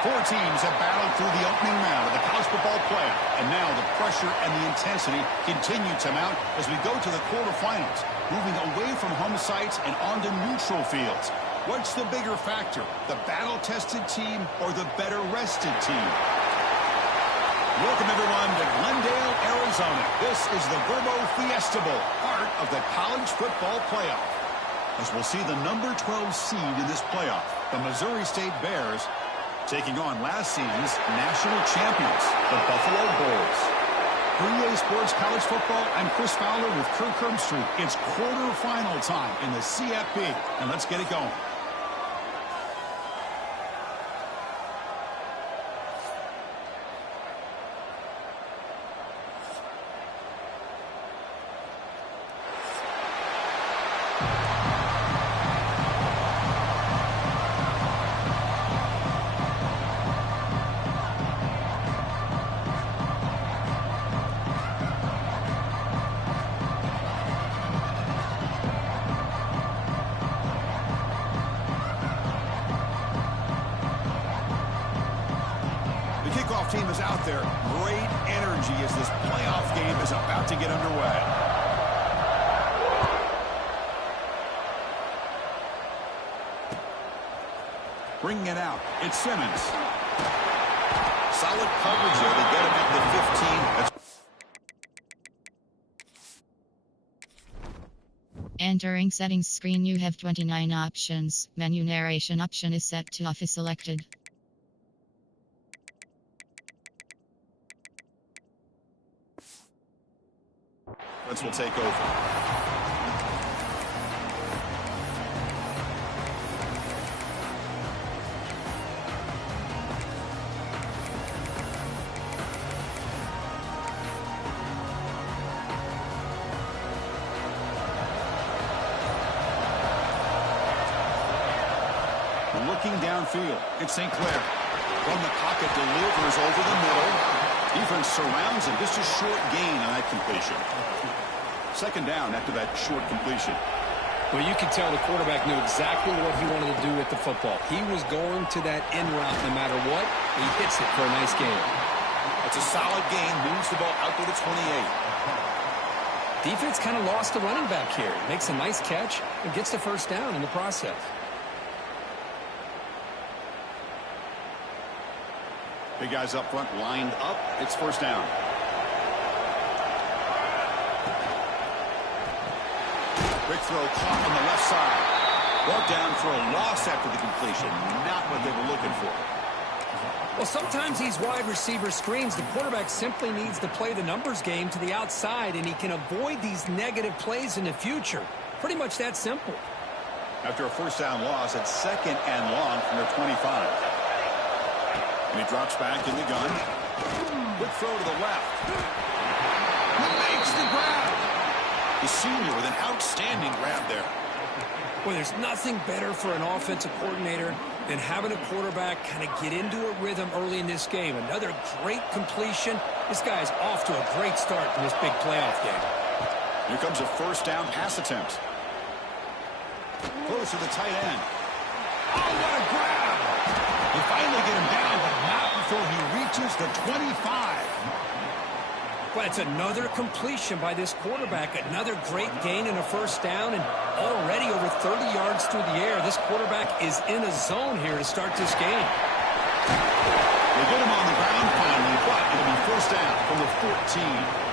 Four teams have battled through the opening round of the college football playoff, and now the pressure and the intensity continue to mount as we go to the quarterfinals, moving away from home sites and onto neutral fields. What's the bigger factor, the battle-tested team or the better-rested team? Welcome, everyone, to Glendale, Arizona. This is the Verbo Fiesta Bowl, part of the college football playoff. As we'll see the number 12 seed in this playoff, the Missouri State Bears, taking on last season's national champions, the Buffalo Bulls. For EA Sports College Football, I'm Chris Fowler with Kirk Herbstreit. It's quarterfinal time in the CFP, and let's get it going. Team is out there. Great energy as this playoff game is about to get underway. Bringing it out, it's Simmons. Solid coverage there. They get him at the 15. Entering settings screen, you have 29 options. Menu narration option is set to off is selected. Will take over. Looking downfield, it's St. Clair. From the pocket, delivers over the middle. Defense surrounds him. Just a short gain on that completion. Second down after that short completion. Well, you can tell the quarterback knew exactly what he wanted to do with the football. He was going to that end route no matter what. He hits it for a nice gain. It's a solid gain. Moves the ball out to the 28. Defense kind of lost the running back here. Makes a nice catch and gets the first down in the process. Big guys up front lined up. It's first down. Quick throw caught on the left side. Brought down for a loss after the completion. Not what they were looking for. Well, sometimes these wide receiver screens, the quarterback simply needs to play the numbers game to the outside, and he can avoid these negative plays in the future. Pretty much that simple. After a first down loss, it's second and long from their 25. And he drops back in the gun. Quick throw to the left. He makes the grab. The senior with an outstanding grab there. Well, there's nothing better for an offensive coordinator than having a quarterback kind of get into a rhythm early in this game. Another great completion. This guy's off to a great start in this big playoff game. Here comes a first down pass attempt. Close to the tight end. Oh, what a grab! You finally get him down, but not before he reaches the 25. Well, it's another completion by this quarterback. Another great gain in a first down, and already over 30 yards through the air. This quarterback is in a zone here to start this game. They get him on the ground finally, but it'll be first down from the 14.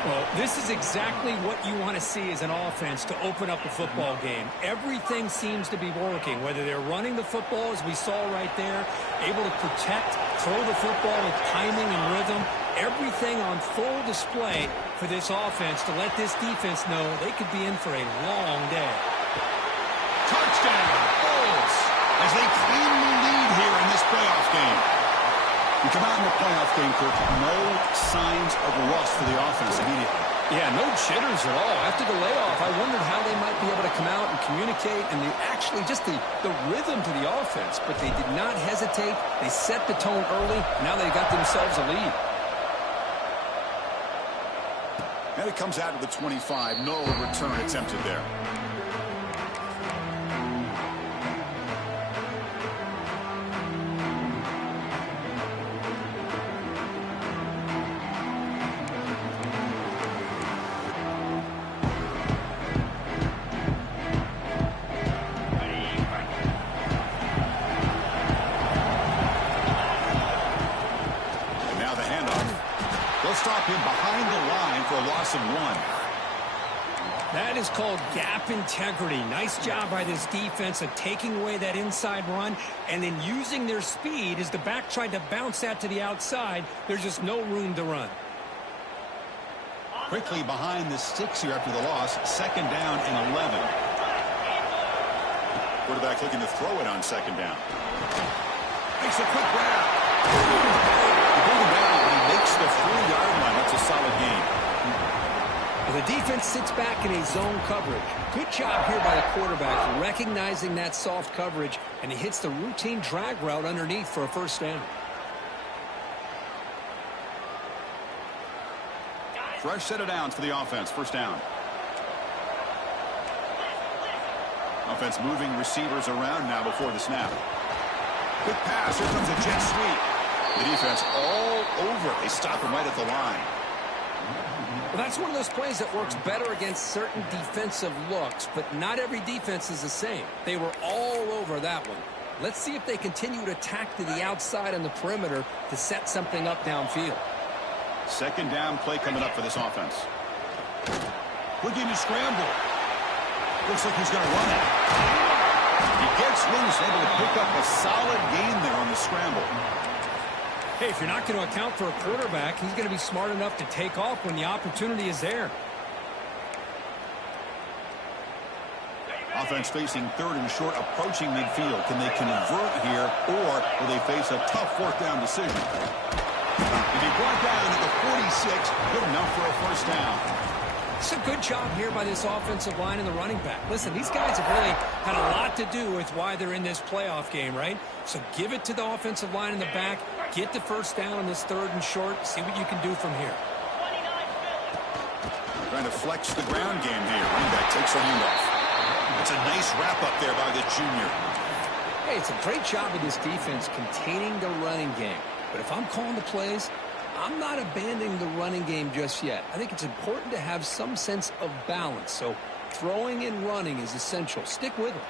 Well, this is exactly what you want to see as an offense to open up a football game. Everything seems to be working, whether they're running the football, as we saw right there, able to protect, throw the football with timing and rhythm. Everything on full display for this offense to let this defense know they could be in for a long day. Touchdown, Bulls, as they cleanly lead here in this playoff game. You come out in the playoff game, Kirk, no signs of rust for the offense immediately. Yeah, no jitters at all. After the layoff, I wondered how they might be able to come out and communicate and actually just the rhythm to the offense. But they did not hesitate. They set the tone early. Now they got themselves a lead. And it comes out of the 25. No return attempted there. stop him behind the line for a loss of 1. That is called gap integrity. Nice job by this defense of taking away that inside run and then using their speed as the back tried to bounce that to the outside. There's just no room to run. Quickly behind the sticks here after the loss. 2nd down and 11. Quarterback looking to throw it on 2nd down. Makes a quick grab. He pulled him down, but he makes the 3-yard line. That's a solid gain. Well, the defense sits back in a zone coverage. Good job here by the quarterback recognizing that soft coverage, and he hits the routine drag route underneath for a 1st down. Fresh set of downs for the offense. 1st down. Offense moving receivers around now before the snap. Quick pass. Here comes a jet sweep. The defense all over. They stop him right at the line. Well, that's one of those plays that works better against certain defensive looks, but not every defense is the same. They were all over that one. Let's see if they continue to attack to the outside on the perimeter to set something up downfield. 2nd down play coming up for this offense. Looking to scramble. Looks like he's going to run it. He gets loose, able to pick up a solid gain there on the scramble. Hey, if you're not going to account for a quarterback, he's going to be smart enough to take off when the opportunity is there. Offense facing 3rd and short, approaching midfield. Can they convert here, or will they face a tough 4th down decision? And he brought down at the 46, good enough for a 1st down. It's a good job here by this offensive line and the running back. Listen, these guys have really had a lot to do with why they're in this playoff game, right? So give it to the offensive line in the back. Get the 1st down on this 3rd and short. See what you can do from here. Trying to flex the ground game here. Running back takes a handoff. It's a nice wrap-up there by the junior. Hey, it's a great job of this defense containing the running game. But if I'm calling the plays, I'm not abandoning the running game just yet. I think it's important to have some sense of balance. So throwing and running is essential. Stick with it.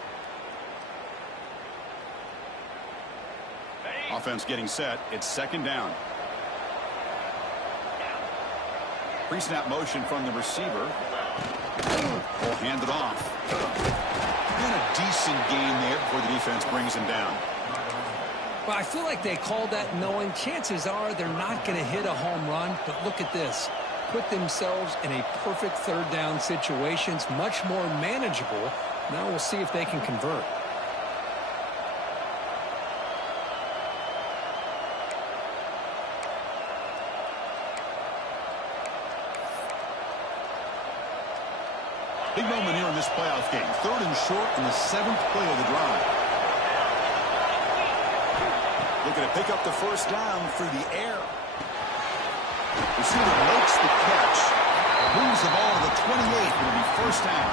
Offense getting set. It's 2nd down. Pre-snap motion from the receiver. Will hand it off. And a decent gain there before the defense brings him down. Well, I feel like they called that knowing chances are they're not going to hit a home run. But look at this. Put themselves in a perfect 3rd down situation. It's much more manageable. Now we'll see if they can convert. Big moment here in this playoff game. 3rd and short in the 7th play of the drive. Looking to pick up the 1st down through the air. Receiver makes the catch. Moves the ball to the 28. It'll be 1st down.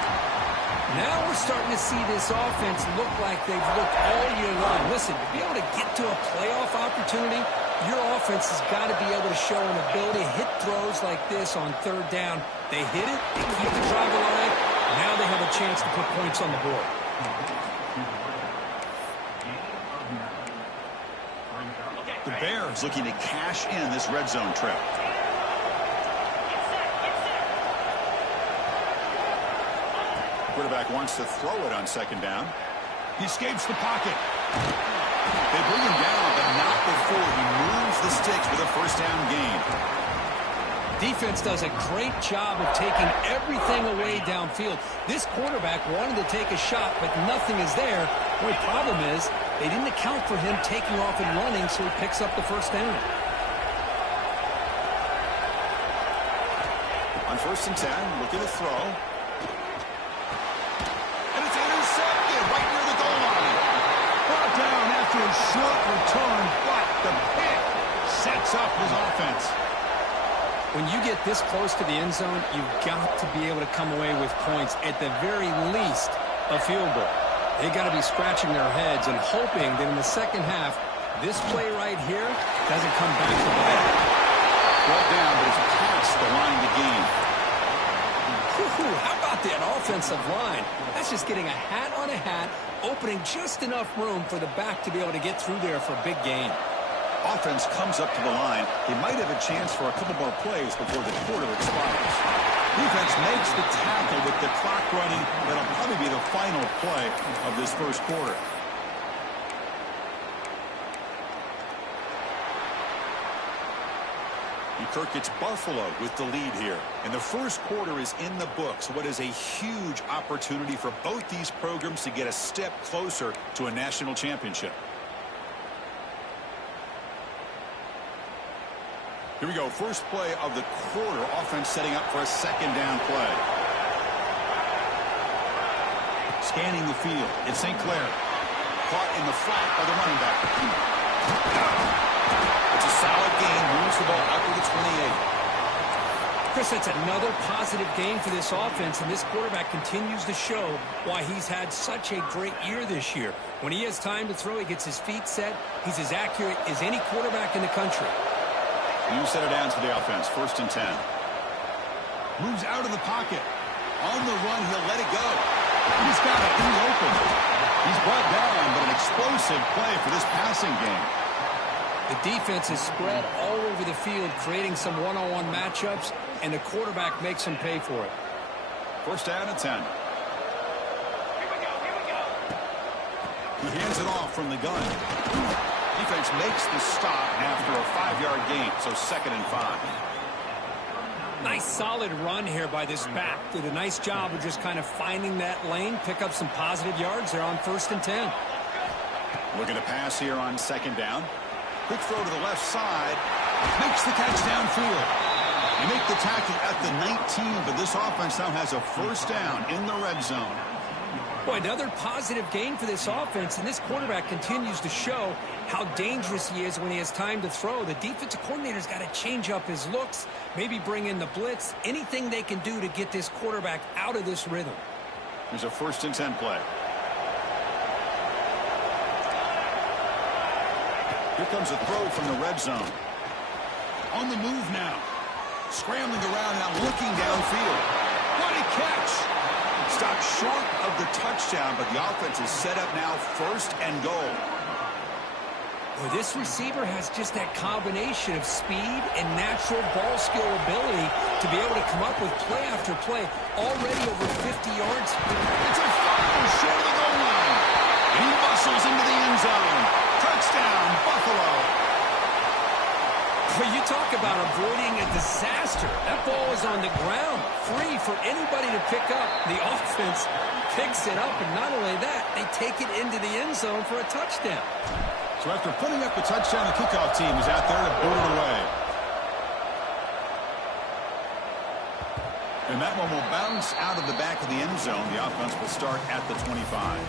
Now we're starting to see this offense look like they've looked all year long. Listen, to be able to get to a playoff opportunity, your offense has got to be able to show an ability to hit throws like this on 3rd down. They hit it, they keep the drive alive. Now they have a chance to put points on the board. The Bears looking to cash in this red zone trip. Quarterback wants to throw it on 2nd down. He escapes the pocket. They bring him down, but not before he moves the sticks with a 1st down gain. Defense does a great job of taking everything away downfield. This quarterback wanted to take a shot, but nothing is there. The only problem is they didn't account for him taking off and running, so he picks up the 1st down. On 1st and 10, looking to throw. And it's intercepted right near the goal line. Brought down after a short return, but the pick sets up his offense. When you get this close to the end zone, you've got to be able to come away with points, at the very least, a field goal. They got to be scratching their heads and hoping that in the 2nd half, this play right here doesn't come back to bite them. Brought down, but it's past the line to gain. How about that offensive line? That's just getting a hat on a hat, opening just enough room for the back to be able to get through there for a big gain. Offense comes up to the line. They might have a chance for a couple more plays before the quarter expires. Defense makes the tackle with the clock running. That'll probably be the final play of this first quarter. Kirk, it's Buffalo with the lead here. And the first quarter is in the books. What is a huge opportunity for both these programs to get a step closer to a national championship. Here we go. First play of the quarter. Offense setting up for a second down play. Scanning the field. It's St. Clair. Caught in the flat by the running back. It's a solid gain. Moves the ball out to the 28. Chris, that's another positive game for this offense, and this quarterback continues to show why he's had such a great year this year. When he has time to throw, he gets his feet set. He's as accurate as any quarterback in the country. You set it down to the offense. 1st and 10. Moves out of the pocket. On the run, he'll let it go. He's got it in the open. He's brought down, but an explosive play for this passing game. The defense is spread all over the field, creating some one-on-one matchups, and the quarterback makes them pay for it. 1st down and 10. He hands it off from the gun. Defense makes the stop after a 5-yard gain, so 2nd and 5. Nice solid run here by this back. Did a nice job of just kind of finding that lane, pick up some positive yards there on 1st and 10. Looking to pass here on 2nd down. Quick throw to the left side. Makes the catch downfield. They make the tackle at the 19, but this offense now has a 1st down in the red zone. Boy, another positive gain for this offense, and this quarterback continues to show how dangerous he is when he has time to throw. The defensive coordinator's got to change up his looks, maybe bring in the blitz, anything they can do to get this quarterback out of this rhythm. There's a 1st and 10 play. Here comes a throw from the red zone. On the move now. Scrambling around now, looking downfield. What a catch! Stopped short of the touchdown, but the offense is set up now 1st and goal. Well, this receiver has just that combination of speed and natural ball skill ability to be able to come up with play after play. Already over 50 yards. It's a fumble short of the goal line. And he bustles into the end zone. Touchdown, Buffalo. Well, you talk about avoiding a disaster. That ball is on the ground, free for anybody to pick up. The offense picks it up, and not only that, they take it into the end zone for a touchdown. So after putting up the touchdown, the kickoff team is out there to boot it away. And that one will bounce out of the back of the end zone. The offense will start at the 25.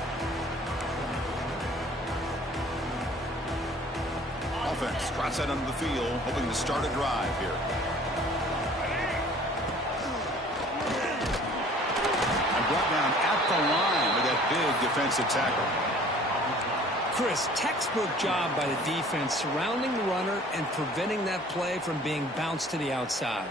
Offense trots out onto the field, hoping to start a drive here. And brought down at the line with that big defensive tackle. Chris, textbook job by the defense surrounding the runner and preventing that play from being bounced to the outside.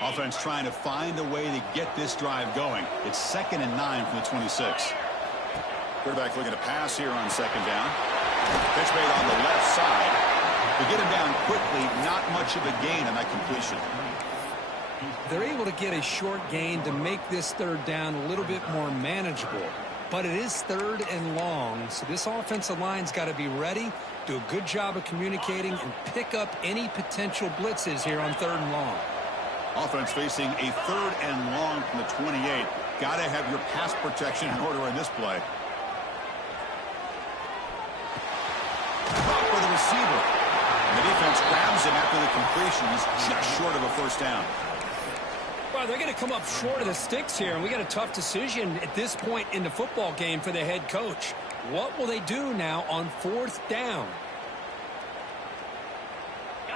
Offense trying to find a way to get this drive going. It's 2nd and 9 from the 26. Quarterback looking to pass here on 2nd down. Pitch made on the left side. To get him down quickly, not much of a gain on that completion. They're able to get a short gain to make this 3rd down a little bit more manageable. But it is 3rd and long, so this offensive line's got to be ready, do a good job of communicating, and pick up any potential blitzes here on 3rd and long. Offense facing a 3rd and long from the 28. Got to have your pass protection in order in this play. Caught for the receiver. And the defense grabs him after the completion. He's just short of a 1st down. Well, they're going to come up short of the sticks here, and we got a tough decision at this point in the football game for the head coach. What will they do now on 4th down?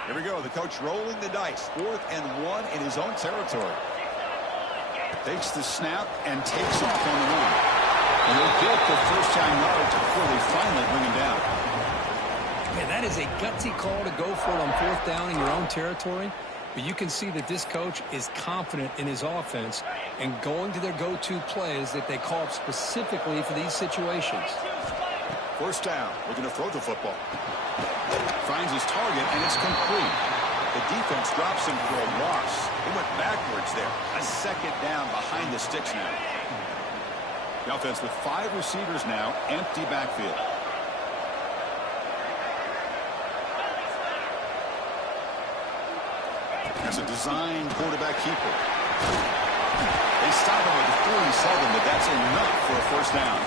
Here we go. The coach rolling the dice. 4th and 1 in his own territory. Takes the snap and takes off on the run. And they'll get the 1st down yards before they finally bring him down. Man, that is a gutsy call to go for it on 4th down in your own territory. But you can see that this coach is confident in his offense and going to their go-to plays that they call up specifically for these situations. First down, looking to throw the football. Finds his target, and it's complete. The defense drops him for a loss. He went backwards there. A second down behind the sticks now. The offense with 5 receivers now, empty backfield. As a design quarterback keeper. They stop him at the 47, but that's enough for a first down.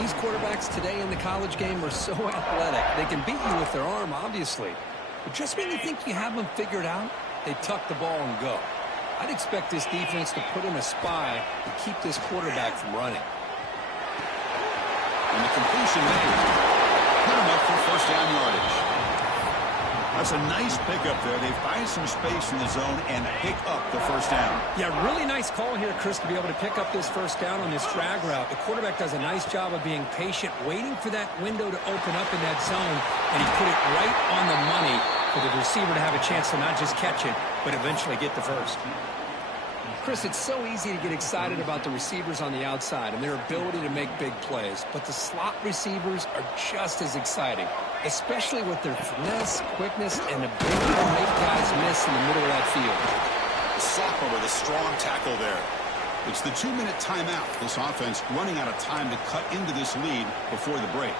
These quarterbacks today in the college game are so athletic. They can beat you with their arm, obviously. But just when you think you have them figured out, they tuck the ball and go. I'd expect this defense to put in a spy to keep this quarterback from running. And the completion made. Good enough for first down yardage. That's a nice pickup there. They find some space in the zone and pick up the first down. Yeah, really nice call here, Chris, to be able to pick up this first down on this drag route. The quarterback does a nice job of being patient, waiting for that window to open up in that zone, and he put it right on the money for the receiver to have a chance to not just catch it, but eventually get the first. Chris, it's so easy to get excited about the receivers on the outside and their ability to make big plays, but the slot receivers are just as exciting, especially with their finesse, quickness, and ability to make guys miss in the middle of that field. The sophomore with a strong tackle there. It's the 2-minute timeout. This offense running out of time to cut into this lead before the break.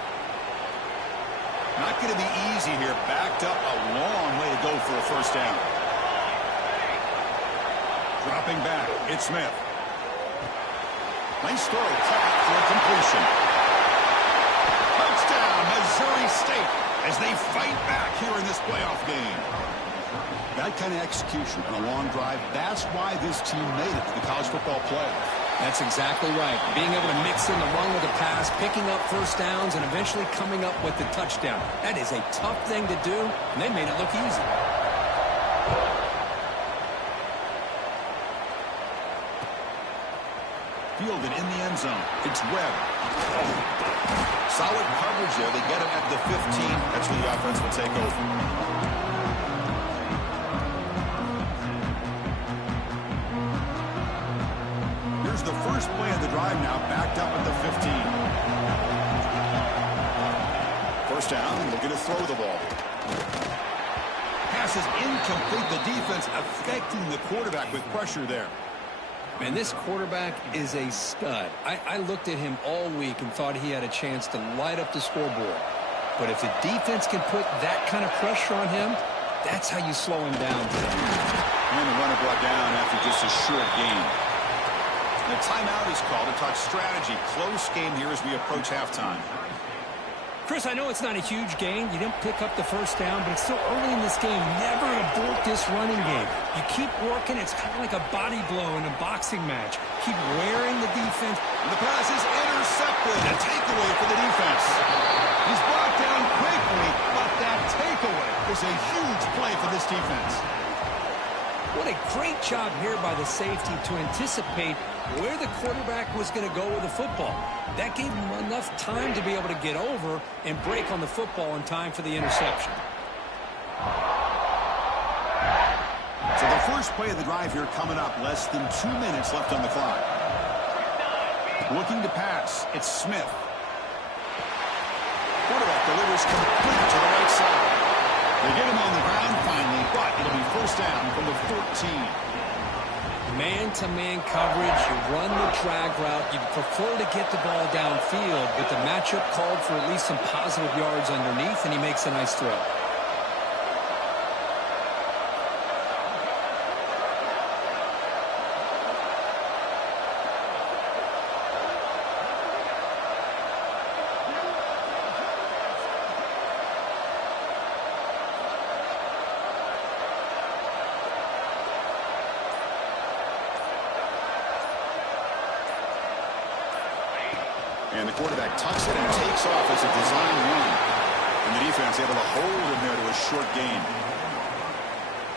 Not going to be easy here. Backed up a long way to go for a first down. Dropping back, it's Smith. Nice throw, caught for a completion. Touchdown, Missouri State, as they fight back here in this playoff game. That kind of execution on a long drive, that's why this team made it to the college football playoff. That's exactly right. Being able to mix in the run with the pass, picking up first downs, and eventually coming up with the touchdown. That is a tough thing to do, and they made it look easy. Fielded in the end zone. It's Webb. Solid coverage there. They get him at the 15. That's where the offense will take over. Here's the first play of the drive now, backed up at the 15. First down, looking to throw the ball. Pass is incomplete. The defense affecting the quarterback with pressure there. Man, this quarterback is a stud. I looked at him all week and thought he had a chance to light up the scoreboard. But if the defense can put that kind of pressure on him, that's how you slow him down today. And the runner brought down after just a short gain. The timeout is called to talk strategy. Close game here as we approach halftime. Chris, I know it's not a huge gain. You didn't pick up the first down, but it's still early in this game. Never abort this running game. You keep working. It's kind of like a body blow in a boxing match. Keep wearing the defense. And the pass is intercepted. A takeaway for the defense. He's brought down quickly, but that takeaway is a huge play for this defense. What a great job here by the safety to anticipate where the quarterback was going to go with the football. That gave him enough time to be able to get over and break on the football in time for the interception. So the first play of the drive here coming up. Less than 2 minutes left on the clock. Looking to pass. It's Smith. Quarterback delivers complete to the right side. They get him on the ground finally, but it'll be first down from the 14. Man-to-man coverage, you run the drag route, you prefer to get the ball downfield, but the matchup called for at least some positive yards underneath, and he makes a nice throw. And the quarterback tucks it and takes off as a design run. And the defense able to hold him there to a short gain.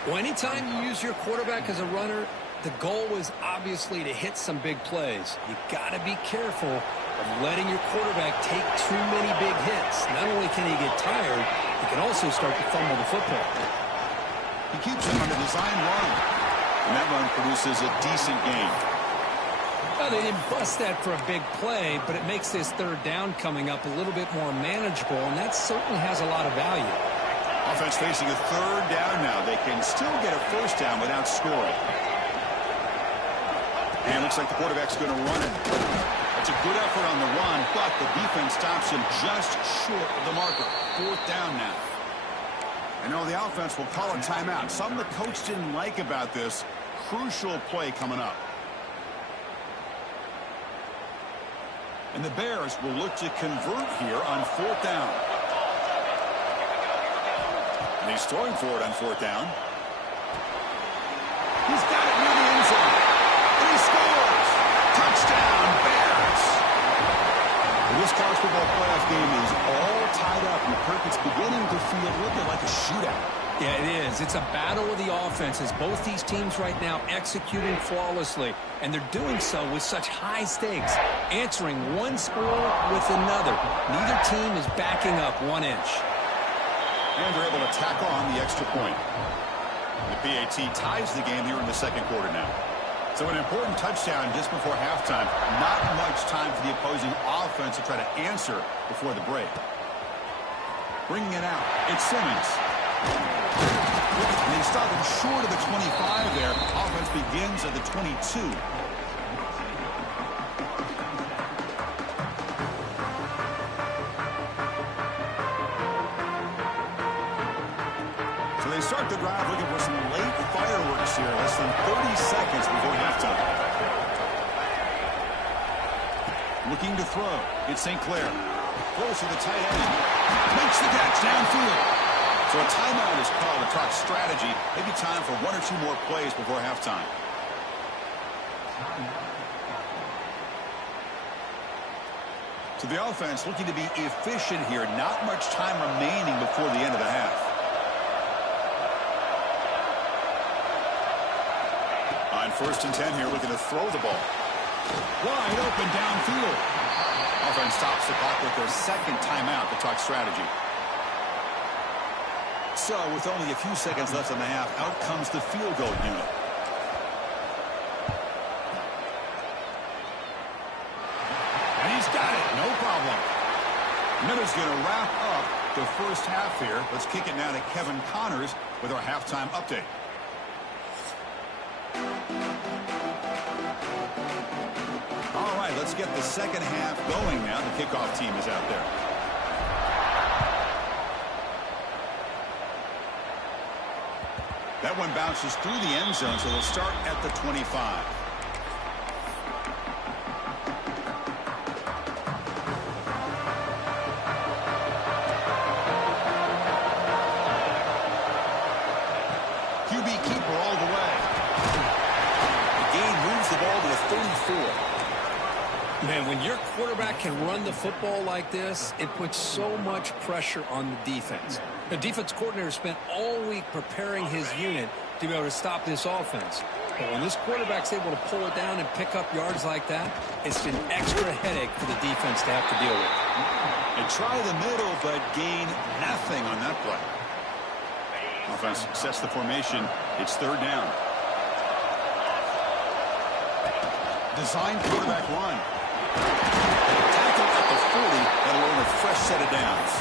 Well, anytime you use your quarterback as a runner, the goal is obviously to hit some big plays. You got to be careful of letting your quarterback take too many big hits. Not only can he get tired, he can also start to fumble the football. He keeps him on the design run. And that run produces a decent gain. Well, they didn't bust that for a big play, but it makes this third down coming up a little bit more manageable, and that certainly has a lot of value. Offense facing a third down now. They can still get a first down without scoring. And it looks like the quarterback's going to run it. That's a good effort on the run, but the defense stops him just short of the marker. Fourth down now. And now the offense will call a timeout. Something the coach didn't like about this. Crucial play coming up. And the Bears will look to convert here on fourth down. And he's throwing for it on fourth down. He's got it near the end zone. And he scores. Touchdown, Bears. And this college football playoff game is all tied up. And Kirk, it's beginning to feel a little bit like a shootout. Yeah, it is. It's a battle of the offenses. Both these teams right now executing flawlessly, and they're doing so with such high stakes, answering one score with another. Neither team is backing up 1 inch. And they're able to tack on the extra point. The PAT ties the game here in the second quarter now. So an important touchdown just before halftime. Not much time for the opposing offense to try to answer before the break. Bringing it out, it's Simmons. And they stop him short of the 25 there. Offense begins at the 22. So they start the drive looking for some late fireworks here. Less than 30 seconds before halftime. Looking to throw. It's St. Clair. Throws to the tight end. Makes the catch downfield. So a timeout is called to talk strategy. Maybe time for 1 or 2 more plays before halftime. So the offense looking to be efficient here. Not much time remaining before the end of the half. On 1st and 10 here, looking to throw the ball. Wide open downfield. Offense stops the clock with their second timeout to talk strategy. So with only a few seconds left in the half, out comes the field goal unit. And he's got it. No problem. Miller's going to wrap up the first half here. Let's kick it now to Kevin Connors with our halftime update. All right, let's get the second half going now. The kickoff team is out there. That one bounces through the end zone, so they'll start at the 25. QB keeper all the way. The gain moves the ball to the 34. Man, when your quarterback can run the football like this, it puts so much pressure on the defense. The defense coordinator spent all week preparing his unit to be able to stop this offense. But when this quarterback's able to pull it down and pick up yards like that, it's an extra headache for the defense to have to deal with. They try the middle, but gain nothing on that play. Offense sets the formation. It's third down. Design quarterback run. Tackle at the 40. That'll earn a fresh set of downs.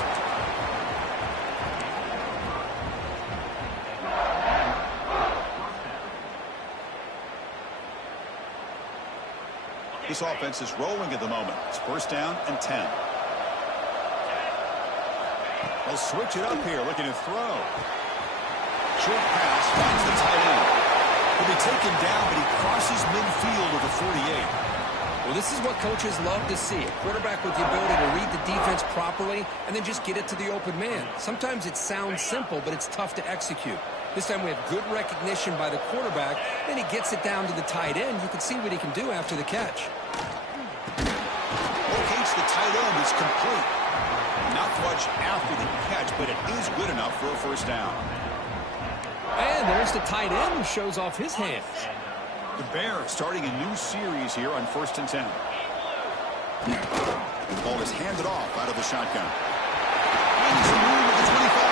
This offense is rolling at the moment. It's first down and 10. They'll switch it up here, looking to throw. Short pass finds the tight end. He'll be taken down, but he crosses midfield with a 48. Well, this is what coaches love to see. A quarterback with the ability to read the defense properly and then just get it to the open man. Sometimes it sounds simple, but it's tough to execute. This time we have good recognition by the quarterback. Then he gets it down to the tight end. You can see what he can do after the catch. Locates the tight end. It's complete. Not much after the catch, but it is good enough for a first down. And there's the tight end who shows off his hands. The Bears starting a new series here on 1st and 10. The ball is handed off out of the shotgun. Finds some room at the 25.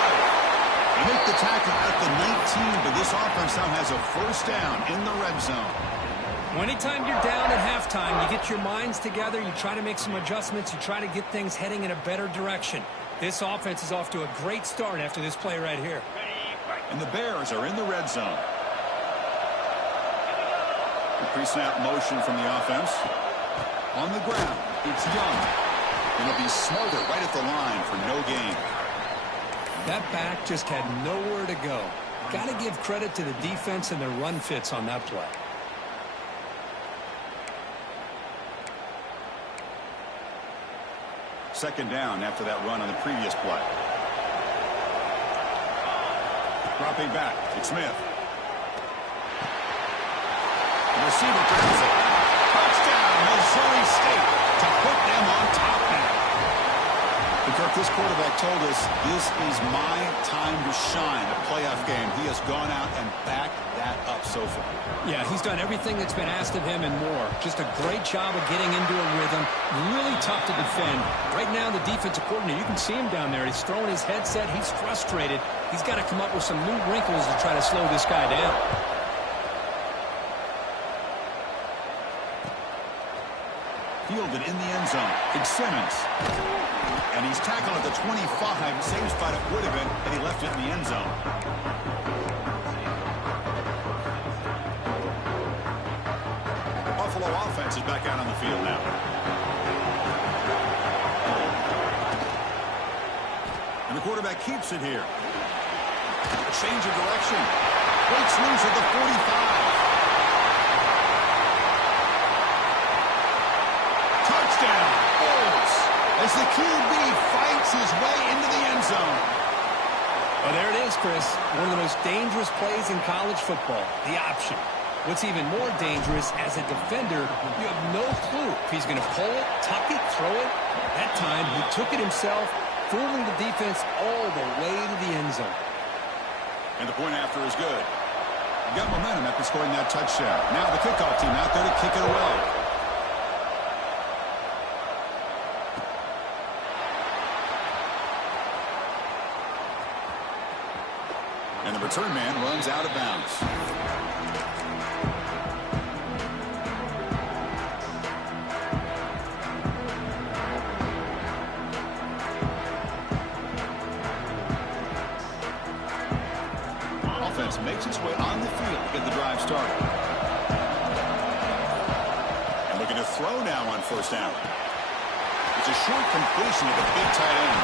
They make the tackle at the 19, but this offense now has a first down in the red zone. Anytime you're down at halftime, you get your minds together, you try to make some adjustments, you try to get things heading in a better direction. This offense is off to a great start after this play right here. And the Bears are in the red zone. The pre-snap motion from the offense. On the ground, it's Young. And it'll be Smothered right at the line for no gain. That back just had nowhere to go. Got to give credit to the defense and their run fits on that play. Second down after that run on the previous play. Dropping back, it's Smith. The receiver grabs it. Touchdown, Missouri State to put them on top now. Kirk, this quarterback told us this is my time to shine, a playoff game. He has gone out and backed that up so far. Yeah, he's done everything that's been asked of him and more. Just a great job of getting into a rhythm. Really tough to defend. Right now, the defensive coordinator, you can see him down there. He's throwing his headset. He's frustrated. He's got to come up with some new wrinkles to try to slow this guy down. Fielded in the end zone. It's Simmons. And he's tackled at the 25. Same spot it would have been had he left it in the end zone. The Buffalo offense is back out on the field now. And the quarterback keeps it here. A change of direction. Breaks loose at the 45. Touchdown, Bulls, as the QB fights his way into the end zone. Oh, there it is, Chris. One of the most dangerous plays in college football, the option. What's even more dangerous, as a defender, you have no clue if he's going to pull it, tuck it, throw it. That time, he took it himself, fooling the defense all the way to the end zone. And the point after is good. Got momentum after scoring that touchdown. Now the kickoff team out there to kick it away. And the return man runs out of bounds. Offense makes its way on the field to get the drive started. And looking to throw now on first down. It's a short completion of the big tight end.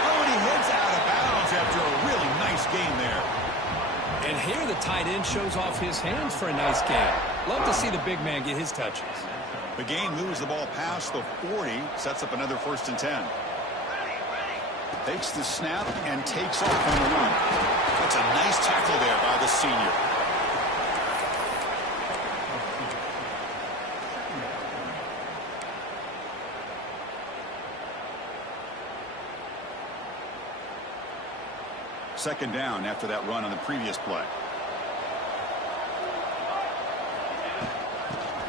Oh, and he heads out of bounds after a really nice game there. And here the tight end shows off his hands for a nice game. Love to see the big man get his touches. The gain moves the ball past the 40, sets up another 1st and 10. Takes the snap and takes off on the run. That's a nice tackle there by the senior. Second down after that run on the previous play.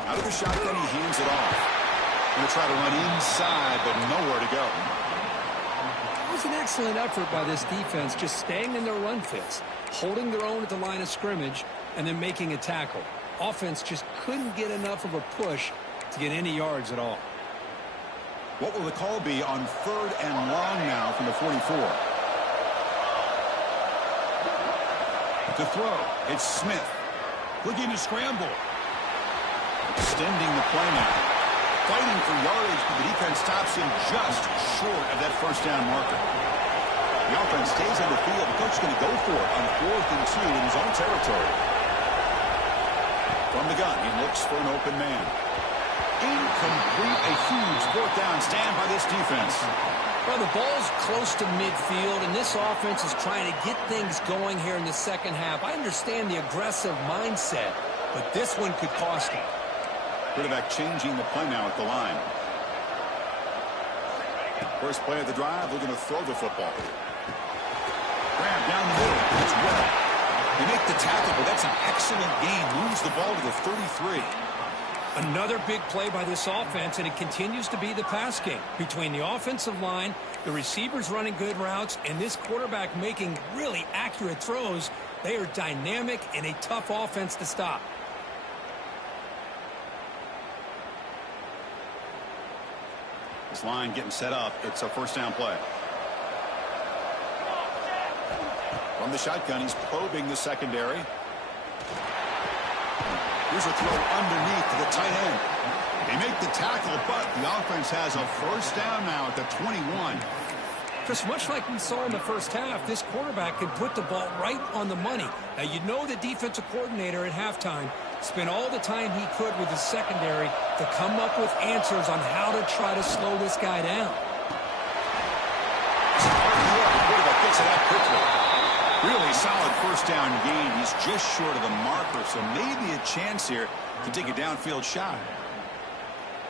Out of the shotgun, he hands it off. Going to try to run inside, but nowhere to go. It was an excellent effort by this defense, just staying in their run fits, holding their own at the line of scrimmage, and then making a tackle. Offense just couldn't get enough of a push to get any yards at all. What will the call be on 3rd and long now from the 44? To throw, it's Smith. Looking to scramble. Extending the play now. Fighting for yardage, but the defense stops him just short of that first down marker. The offense stays on the field. The coach is going to go for it on 4th and 2 in his own territory. From the gun, he looks for an open man. Incomplete, a huge 4th down stand by this defense. Well, the ball's close to midfield, and this offense is trying to get things going here in the second half. I understand the aggressive mindset, but this one could cost him. Quarterback changing the play now at the line. First play of the drive, they're going to throw the football. Grab down the middle. It's well. They make the tackle, but that's an excellent gain. Moves the ball to the 33. Another big play by this offense, and it continues to be the pass game. Between the offensive line, the receivers running good routes, and this quarterback making really accurate throws, they are dynamic and a tough offense to stop. This line getting set up. It's a first down play. From the shotgun, he's probing the secondary. Here's a throw underneath to the tight end. They make the tackle, but the offense has a first down now at the 21. Just much like we saw in the first half, this quarterback could put the ball right on the money. Now, you know the defensive coordinator at halftime spent all the time he could with his secondary to come up with answers on how to try to slow this guy down. The quarterback gets it out quickly. Really solid first down gain. He's just short of the marker, so maybe a chance here to take a downfield shot.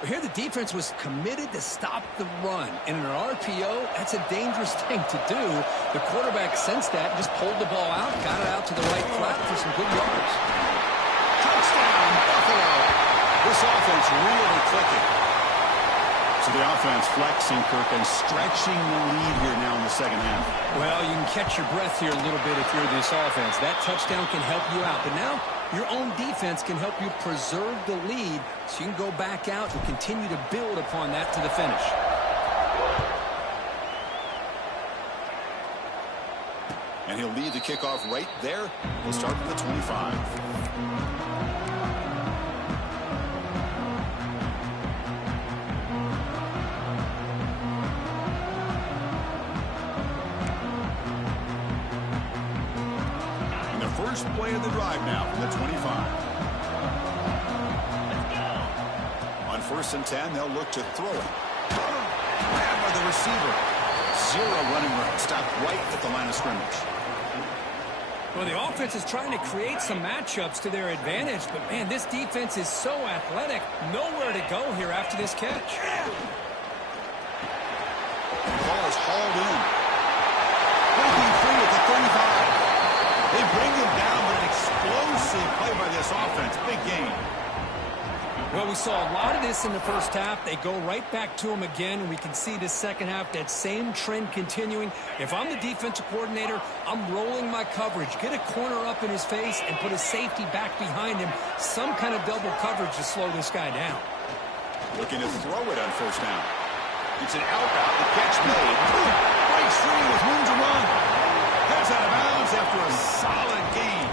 Here the defense was committed to stop the run. And in an RPO, that's a dangerous thing to do. The quarterback sensed that and just pulled the ball out, got it out to the right flat for some good yards. Touchdown, Buffalo. This offense really clicking. So the offense flexing, Kirk, and stretching the lead here now in the second half. Well, you can catch your breath here a little bit if you're this offense. That touchdown can help you out. But now your own defense can help you preserve the lead so you can go back out and continue to build upon that to the finish. And he'll lead the kickoff right there. We'll start from the 25. First play of the drive now from the 25. On 1st and 10, they'll look to throw it. Grabbed by the receiver. Zero running room. Stopped right at the line of scrimmage. Well, the offense is trying to create some matchups to their advantage, but, man, this defense is so athletic. Nowhere to go here after this catch. The ball is hauled in. Breaking free at the 35. They bring him down, but an explosive play by this offense. Big game. Well, we saw a lot of this in the first half. They go right back to him again, and we can see the second half, that same trend continuing. If I'm the defensive coordinator, I'm rolling my coverage. Get a corner up in his face and put a safety back behind him. Some kind of double coverage to slow this guy down. Looking to throw it on first down. It's an out route. The catch made. Breaks free with room to run. That's out of bounds after a solid game.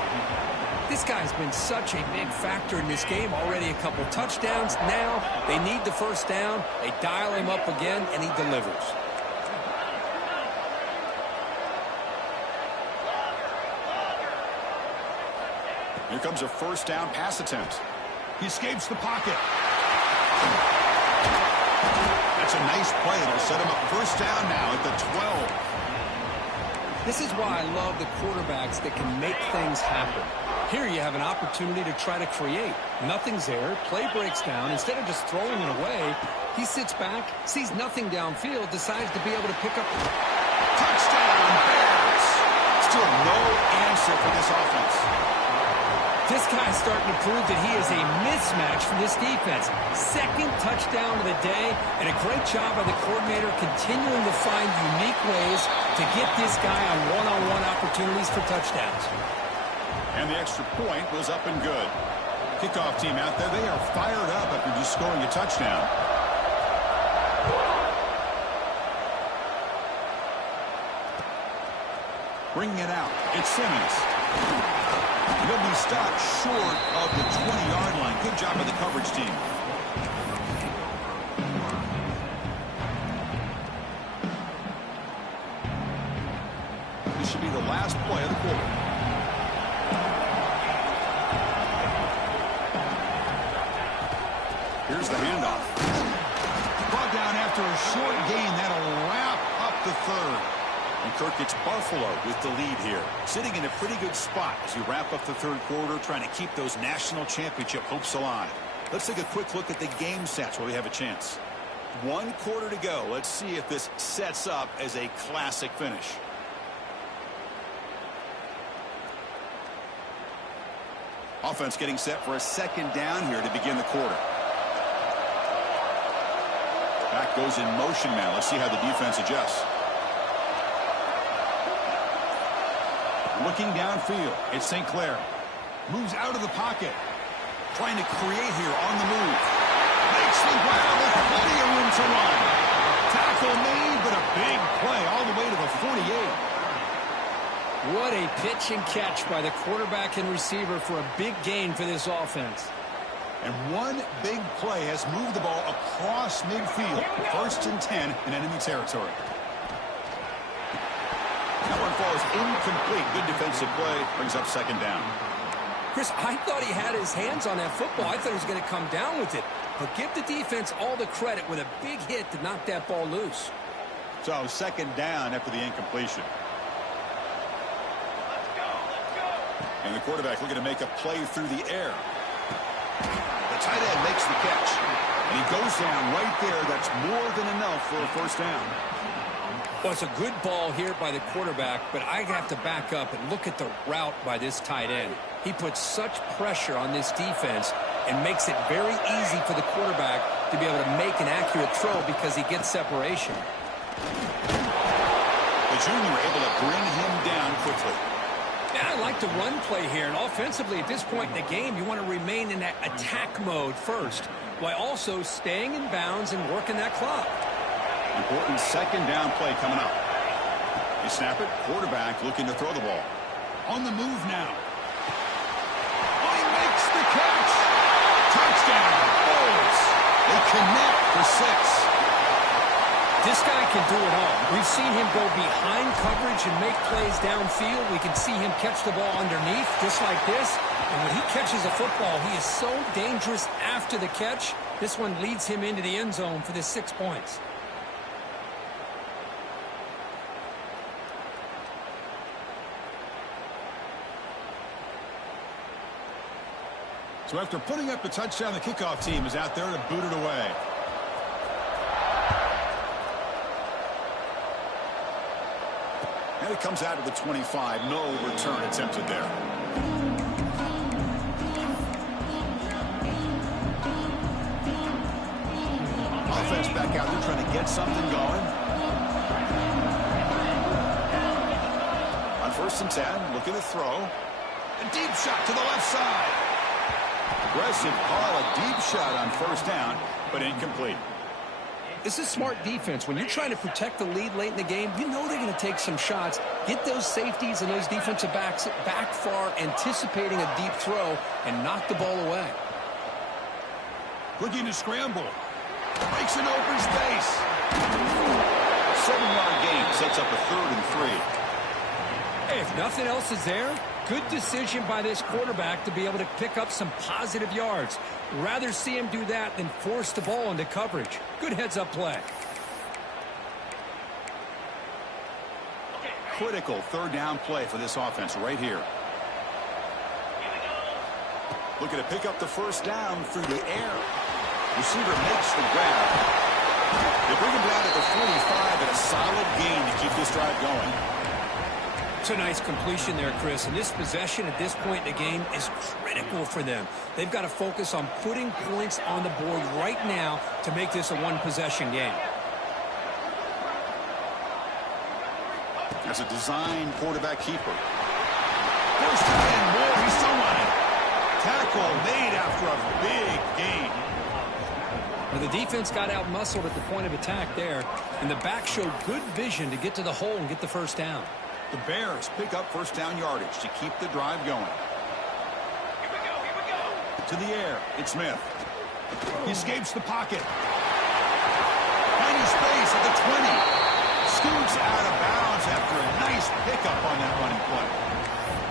This guy's been such a big factor in this game. Already a couple touchdowns. Now they need the first down. They dial him up again, and he delivers. Here comes a first down pass attempt. He escapes the pocket. That's a nice play. It'll set him up first down now at the 12. This is why I love the quarterbacks that can make things happen. Here you have an opportunity to try to create. Nothing's there. Play breaks down. Instead of just throwing it away, he sits back, sees nothing downfield, decides to be able to pick up. Touchdown, Bears! Still no answer for this offense. This guy's starting to prove that he is a mismatch for this defense. Second touchdown of the day, and a great job by the coordinator continuing to find unique ways to get this guy on one-on-one opportunities for touchdowns. And the extra point was up and good. Kickoff team out there, they are fired up after just scoring a touchdown. Bringing it out, it's Simmons. He'll be stopped short of the 20-yard line. Good job by the coverage team. This should be the last play of the quarter. Here's the handoff. Brought down after a short gain. That'll wrap up the third. And Kirk, it's Buffalo with the lead here. Sitting in a pretty good spot as we wrap up the third quarter, trying to keep those national championship hopes alive. Let's take a quick look at the game stats while we have a chance. 1 quarter to go. Let's see if this sets up as a classic finish. Offense getting set for a second down here to begin the quarter. goes in motion now. Let's see how the defense adjusts. Looking downfield, it's St. Clair. Moves out of the pocket. Trying to create here on the move. Makes the grab with plenty of room to run. Tackle made, but a big play all the way to the 48. What a pitch and catch by the quarterback and receiver for a big gain for this offense. And one big play has moved the ball across midfield. 1st and 10 in enemy territory. That one falls incomplete. Good defensive play. Brings up 2nd down. Chris, I thought he had his hands on that football. I thought he was going to come down with it. But give the defense all the credit with a big hit to knock that ball loose. So 2nd down after the incompletion. And the quarterback looking to make a play through the air. The tight end makes the catch. And he goes down right there. That's more than enough for a 1st down. Well, it's a good ball here by the quarterback, but I have to back up and look at the route by this tight end. He puts such pressure on this defense and makes it very easy for the quarterback to be able to make an accurate throw because he gets separation. The junior able to bring him down quickly. Yeah, I like the run play here, and offensively at this point in the game, you want to remain in that attack mode first, while also staying in bounds and working that clock. Important 2nd down play coming up. You snap it, quarterback looking to throw the ball. On the move now. Oh, he makes the catch. Touchdown, Bulls. They connect for 6. This guy can do it all. We've seen him go behind coverage and make plays downfield. We can see him catch the ball underneath, just like this. And when he catches a football, he is so dangerous after the catch. This one leads him into the end zone for the 6 points. So after putting up the touchdown, the kickoff team is out there to boot it away. And it comes out of the 25. No return attempted there. Offense back out there trying to get something going. On 1st and 10, looking to throw. A deep shot to the left side. Aggressive call, a deep shot on 1st down, but incomplete. This is smart defense. When you're trying to protect the lead late in the game, you know they're going to take some shots. Get those safeties and those defensive backs back far, anticipating a deep throw, and knock the ball away. Looking to scramble. Breaks an open space. 7-yard gain sets up a 3rd and 3. Hey, if nothing else is there, good decision by this quarterback to be able to pick up some positive yards. Rather see him do that than force the ball into coverage. Good heads-up play. Critical 3rd down play for this offense right here. Looking to pick up the 1st down through the air. Receiver makes the grab. They bring him down at the 45 and a solid gain to keep this drive going. It's a nice completion there, Chris. And this possession at this point in the game is critical for them. They've got to focus on putting points on the board right now to make this a one-possession game. That's a design quarterback keeper. 1st and 10 more. He's still running. Tackle made after a big gain. Well, the defense got out-muscled at the point of attack there, and the back showed good vision to get to the hole and get the 1st down. The Bears pick up 1st down yardage to keep the drive going. Here we go. To the air, it's Smith. He escapes the pocket. Tiny space at the 20. Scoots out of bounds after a nice pickup on that running play.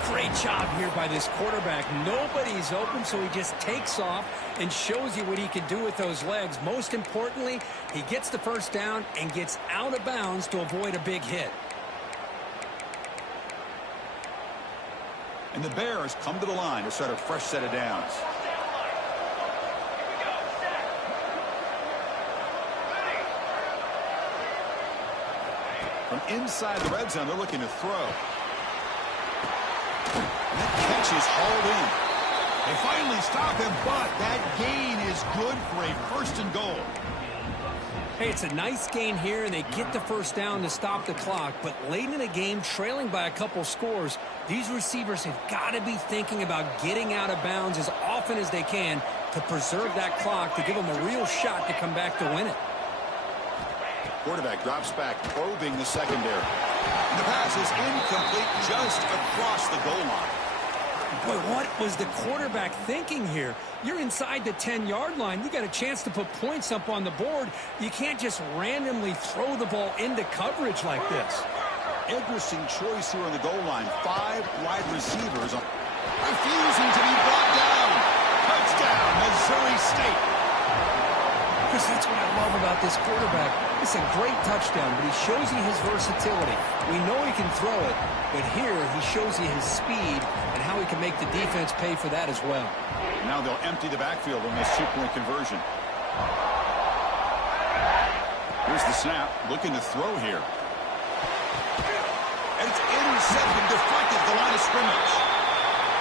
Great job here by this quarterback. Nobody's open, so he just takes off and shows you what he can do with those legs. Most importantly, he gets the 1st down and gets out of bounds to avoid a big hit. And the Bears come to the line to start a fresh set of downs. From inside the red zone, they're looking to throw. And that catch is hauled in. They finally stop him, but that gain is good for a 1st and goal. Hey, it's a nice gain here, and they get the first down to stop the clock. But late in the game, trailing by a couple scores, these receivers have got to be thinking about getting out of bounds as often as they can to preserve that clock, to give them a real shot to come back to win it. Quarterback drops back, probing the secondary. The pass is incomplete just across the goal line. Boy, what was the quarterback thinking here? You're inside the 10-yard line. You got a chance to put points up on the board. You can't just randomly throw the ball into coverage like this. Interesting choice here on the goal line. 5 wide receivers refusing to be brought down. Touchdown, Missouri State. Because that's what I love about this quarterback. It's a great touchdown, but he shows you his versatility. We know he can throw it, but here he shows you his speed and how he can make the defense pay for that as well. Now they'll empty the backfield on this 2-point conversion. Here's the snap, looking to throw here. And it's intercepted, deflected at the line of scrimmage.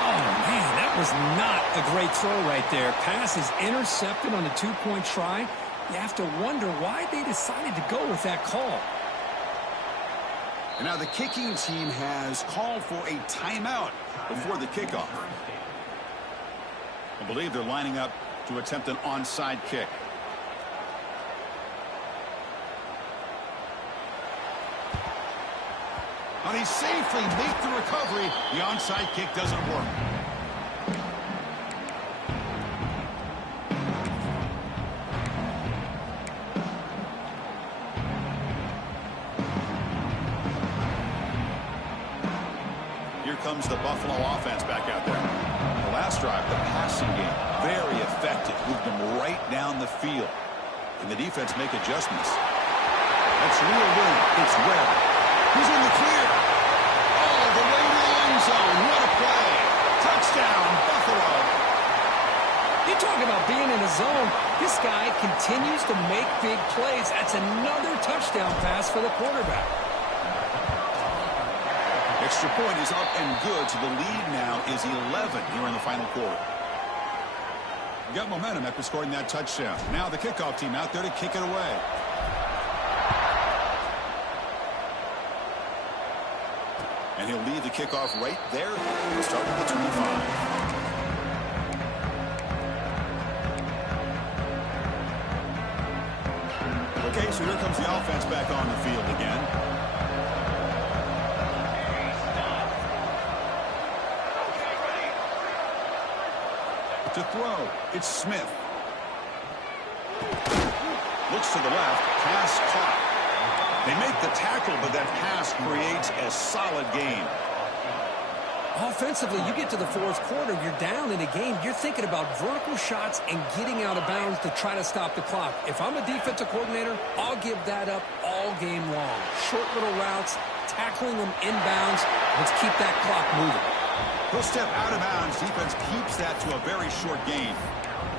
Oh, man, that was not a great throw right there. Pass is intercepted on a 2-point try. You have to wonder why they decided to go with that call. And now the kicking team has called for a timeout before the kickoff. I believe they're lining up to attempt an onside kick. And he safely made the recovery. The onside kick doesn't work. Here comes the Buffalo offense back out there. The last drive, the passing game, very effective. Moved them right down the field. Can the defense make adjustments? That's real room. It's Webb. He's in the clear. All the way to the end zone. What a play. Touchdown, Buffalo. You talk about being in the zone. This guy continues to make big plays. That's another touchdown pass for the quarterback. Extra point is up and good, so the lead now is 11 here in the final quarter. You got momentum after scoring that touchdown. Now the kickoff team out there to kick it away. And he'll lead the kickoff right there. We'll start with the 25. Okay, so here comes the offense back on the field again. To throw, it's Smith. Looks to the left, pass caught. They make the tackle, but that pass creates a solid gain. Offensively, you get to the fourth quarter, you're down in a game. You're thinking about vertical shots and getting out of bounds to try to stop the clock. If I'm a defensive coordinator, I'll give that up all game long. Short little routes, tackling them inbounds. Let's keep that clock moving. He'll step out of bounds. Defense keeps that to a very short gain.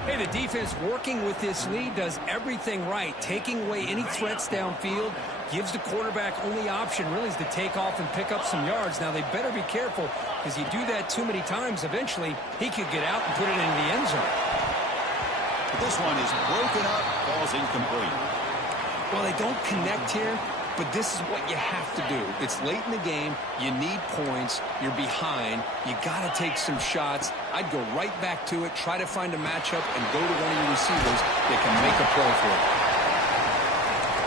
Hey, the defense working with this lead does everything right. Taking away any threats downfield, gives the quarterback only option really is to take off and pick up some yards. Now, they better be careful because you do that too many times, eventually he could get out and put it into the end zone. But this one is broken up, falls incomplete. Well, they don't connect here, but this is what you have to do. It's late in the game. You need points. You're behind. You got to take some shots. I'd go right back to it, try to find a matchup, and go to one of your receivers that can make a play for it.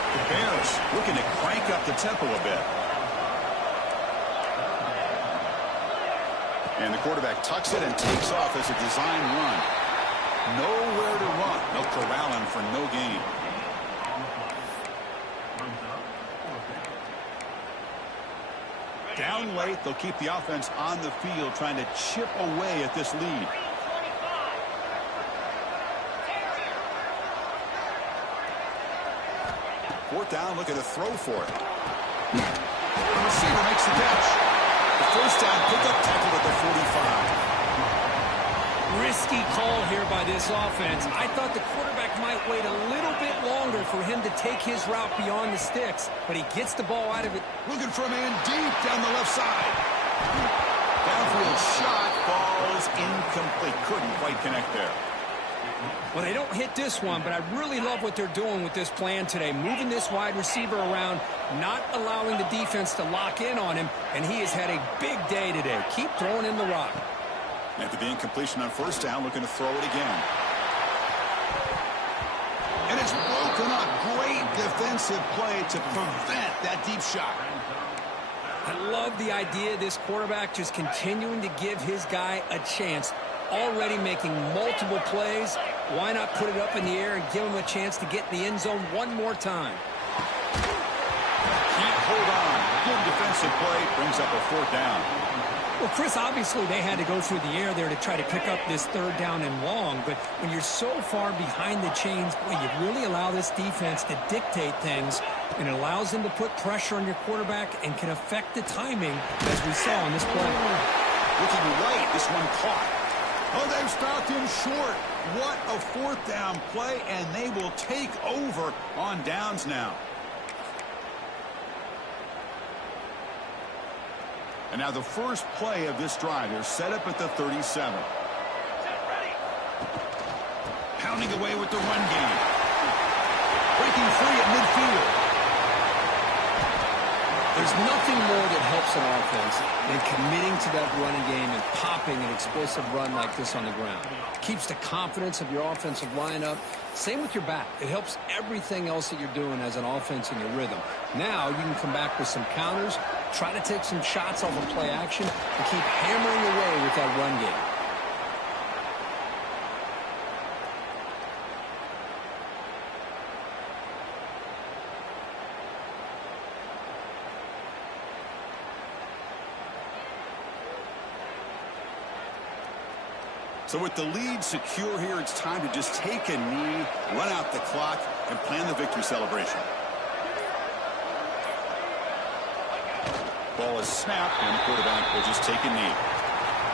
The Bears looking to crank up the tempo a bit. And the quarterback tucks it and takes off as a design run. Nowhere to run. They'll corral him for no gain. Down late, they'll keep the offense on the field trying to chip away at this lead. Fourth down, looking to throw for it. The receiver makes the catch. The first down pickup, tackled at the 45. Risky call here by this offense. I thought the quarterback might wait a little bit longer for him to take his route beyond the sticks, but he gets the ball out of it. Looking for a man deep down the left side. Downfield shot falls incomplete. Couldn't quite connect there. Well, they don't hit this one, but I really love what they're doing with this plan today. Moving this wide receiver around, not allowing the defense to lock in on him, and he has had a big day today. Keep throwing in the rock. After the incompletion on first down, looking to throw it again. And it's broken up. Great defensive play to prevent that deep shot. I love the idea of this quarterback just continuing to give his guy a chance. Already making multiple plays. Why not put it up in the air and give him a chance to get in the end zone one more time? Can't hold on. Good defensive play. Brings up a fourth down. Well, Chris, obviously they had to go through the air there to try to pick up this third down and long. But when you're so far behind the chains, boy, you really allow this defense to dictate things. And it allows them to put pressure on your quarterback and can affect the timing, as we saw in this play. Looking right, this one caught. Oh, they've stopped him short. What a fourth down play, and they will take over on downs now. And now the first play of this drive. They're set up at the 37. Pounding away with the run game. Breaking free at midfield. There's nothing more that helps an offense than committing to that running game and popping an explosive run like this on the ground. Keeps the confidence of your offensive lineup. Same with your back. It helps everything else that you're doing as an offense in your rhythm. Now you can come back with some counters, try to take some shots off of play action, and keep hammering away with that run game. So with the lead secure here, it's time to just take a knee, run out the clock, and plan the victory celebration. Ball is snapped, and the quarterback will just take a knee.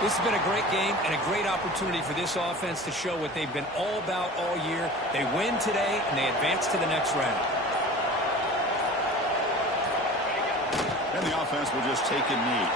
This has been a great game and a great opportunity for this offense to show what they've been all about all year. They win today, and they advance to the next round. And the offense will just take a knee.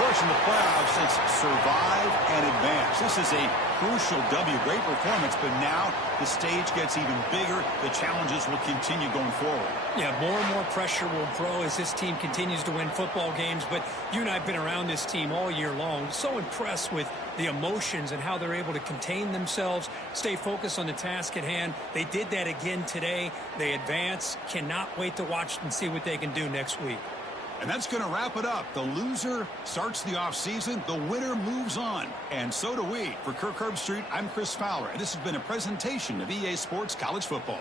Of course, in the playoffs, it's survive and advance. This is a crucial W. Great performance, but now the stage gets even bigger. The challenges will continue going forward. Yeah, more and more pressure will grow as this team continues to win football games. But you and I have been around this team all year long. So impressed with the emotions and how they're able to contain themselves, stay focused on the task at hand. They did that again today. They advance. Cannot wait to watch and see what they can do next week. And that's going to wrap it up. The loser starts the offseason. The winner moves on. And so do we. For Kirk Herbstreit, I'm Chris Fowler. And this has been a presentation of EA Sports College Football.